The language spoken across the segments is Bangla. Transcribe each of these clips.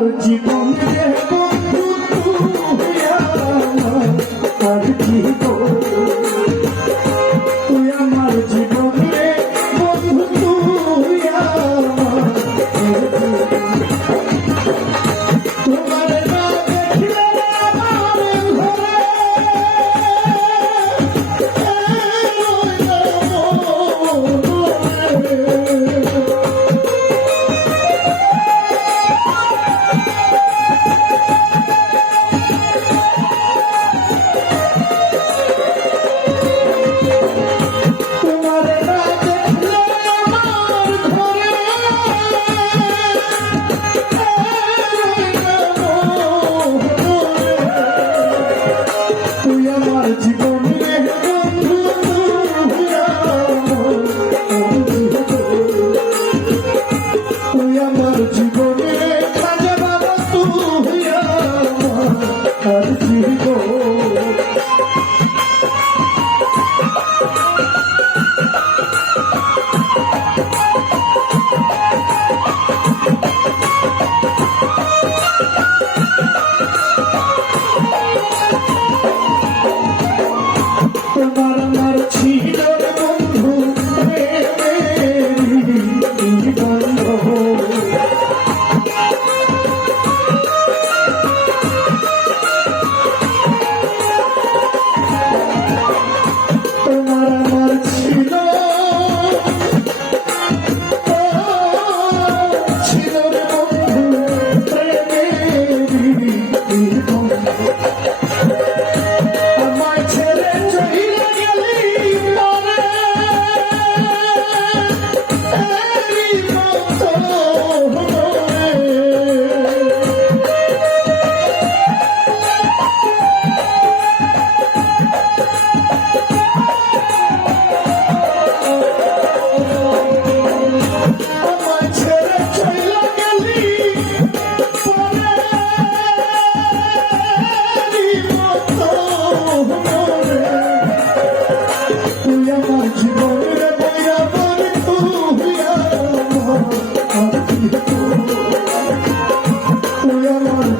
আমার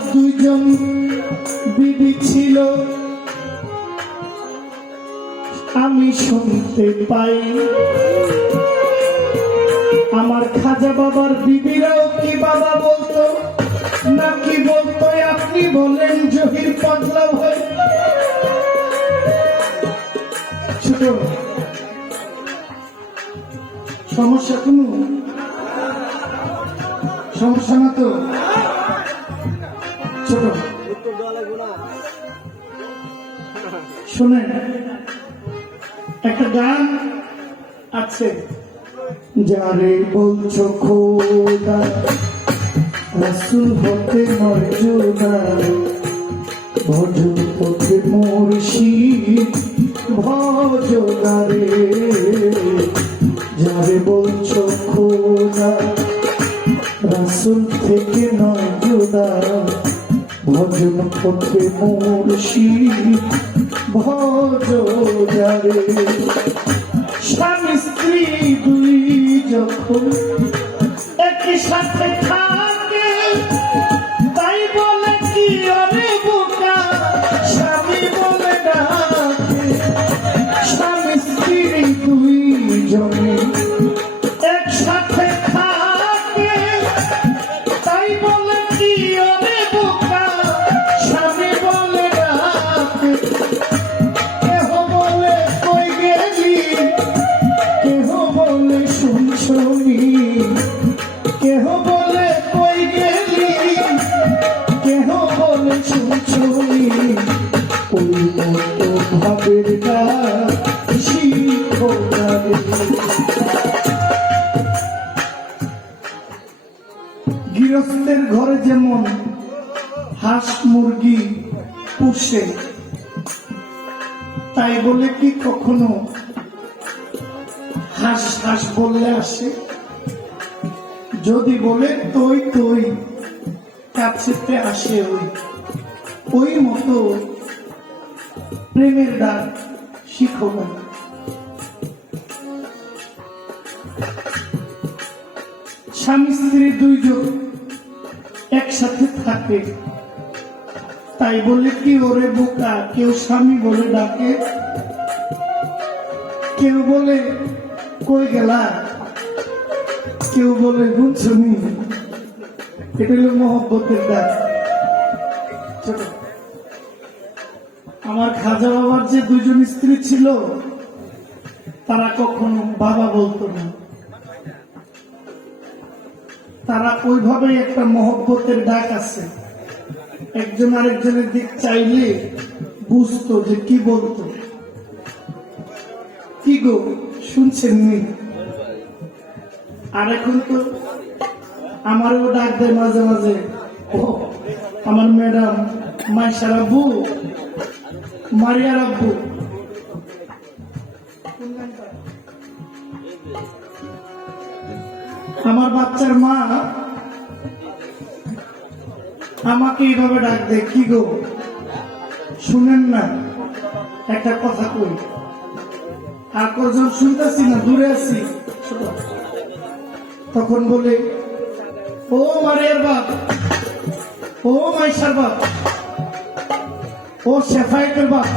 বাবার বিবি ছিল। আমি শুনতে পাই। আমার খাজা বাবার বিবিরাও কি বাবা বলতো? নাকি বলতো, আপনি বলেন, জহির পাগলা ভাই ছোট, সমস্যা কোনো? সমস্যা না তো? শোনেন, একটা গান আছে যারে বলছো খোদা রসুল হতে মর্যাদা ভজন হতে মুর্শিদ, ভজনারে যারে বলছো খোদা রাসুল থেকে নয় জোদা ভজন পথে মুর্শিদ ভজ যারে। স্বামী স্ত্রী দুই যখন একই সাথে শুনছনি কেহ বলে কই কেহ বলে শিখো গৃহস্থের ঘরে যেমন হাঁস মুরগি পুষে, তাই বলে কি কখনো হাঁস হাঁস বললে আসে। যদি বলে তৈ তৈ কাছেতে আসে ওই। ওই মতো প্রেমের ডাক শিখো না স্বামী স্ত্রী দুইজন একসাথে থাকে। তাই বলে কি ওরে বোকা? কেউ স্বামী বলে ডাকে, কেউ বলে কই গেলা? কেউ বলে গুনছনি এটা হলো মহব্বতের ডাক। আমার খাজা বাবার যে দুজন স্ত্রী ছিল, তারা কখনো বাবা বলতো না। তারা ওইভাবে একটা মহব্বতের ডাক আছে। একজন আরেকজনের দিক চাইলে বুঝতো যে কি বলতো। কি গো? শুনছেন নি? আর এখন তো আমারও ডাক দেয় মাঝে মাঝে। ও, আমার ম্যাডাম, মাইশার আব্বু, মারিয়ার আব্বু। আমার বাচ্চার মা আমাকে এইভাবে ডাক দেয়, কি গো? শুনেন না, একটা কথা কই। আর কজন শুনতেছি না, দূরে আছি। তখন বলে, ও মারিয়ার বাপ, ও মাইশার বাপ, ও শেফাইটের বাপ,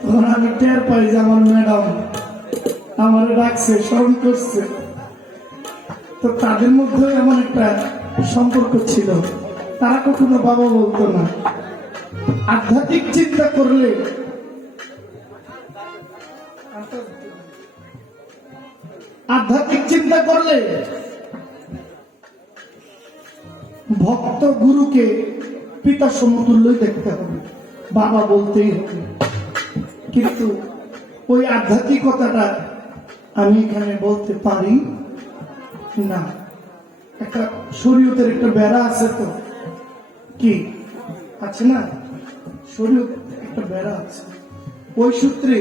তখন আমি টের পাই যে আমার ম্যাডাম আমার ডাকছে, স্মরণ করছে। তো তাদের মধ্যে এমন একটা সম্পর্ক ছিল। তারা কখনো বাবা বলতো না। আধ্যাত্মিক চিন্তা করলে আধ্যাত্মিক চিন্তা করলে ভক্ত গুরুকে পিতা সমতুল্যই দেখতে হবে, বাবা বলতেই হবে। কিন্তু ওই আধ্যাত্মিকতাটা আমি এখানে বলতে পারি না। একটা শরীয়তের একটা বেড়া আছে তো, কি? আছে না? শরীয়ত একটা বেড়া আছে। ওই সূত্রে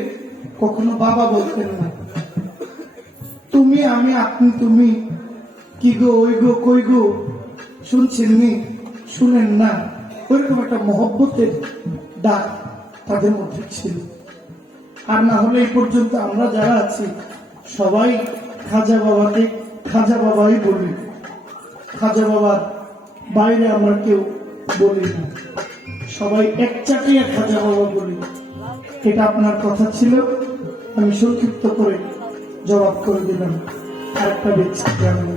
কখনো বাবা বলতেন না। তুমি, আমি, আপনি, তুমি। কি গো, ওই গো, কই গো? শুনছেন নি? শুনেন না। ওইরকম একটা মহব্বতের ডাক তাদের মধ্যে ছিল। আর না হলে এই পর্যন্ত আমরা যারা আছি, সবাই খাজা বাবাকে, খাজা বাবাই বলি। খাজা বাবার বাইরে আমরা কেউ বলি না। সবাই এক চাটিয়া খাজা বাবা বলি। এটা আপনার কথা ছিল। আমি সংক্ষিপ্ত করে জবাব করে দিলাম আরেকটা বিচ্ছিটি আমি